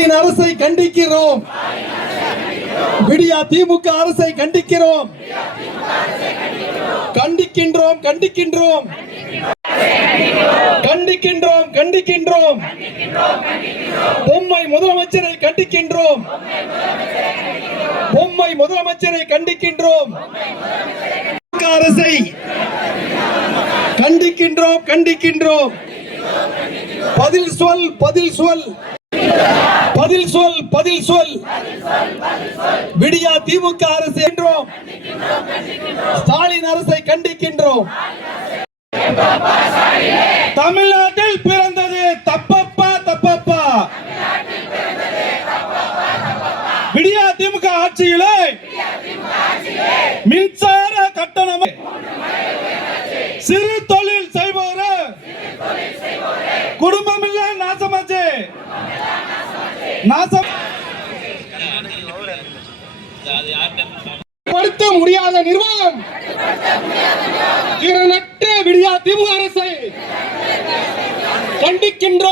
ஸ்டாலின் அரசை கண்டிக்கிறோம். விடியா திமுக அரசை கண்டிக்கிறோம். கண்டிக்கின்றோம் கண்டிக்கின்றோம் கண்டிக்கின்றோம் கண்டிக்கின்றோம் பொம்மை முதலமைச்சரை கண்டிக்கின்றோம். பொம்மை முதலமைச்சரை கண்டிக்கின்றோம். அரசை கண்டிக்கின்றோம் கண்டிக்கின்றோம். பதில் சொல் பதில் சொல் பதில் சொல் பதில் சொல். விடியா திமுக அரசு என்றோம். ஸ்டாலின் அரசை கண்டிக்கின்றோம். தமிழ்நாட்டில் பிறந்தது தப்பப்பா தப்பப்பா. விடியா திமுக ஆட்சியிலே மின்சார கட்டணம் சிறு தொழில் செய்வோர் குடும்பம் இல்ல நாசமாச்சு. நாசப்படுத்த முடியாத நிர்வாகம் திறனற்ற விடியா திமுக அரசை கண்டிக்கின்றோம்.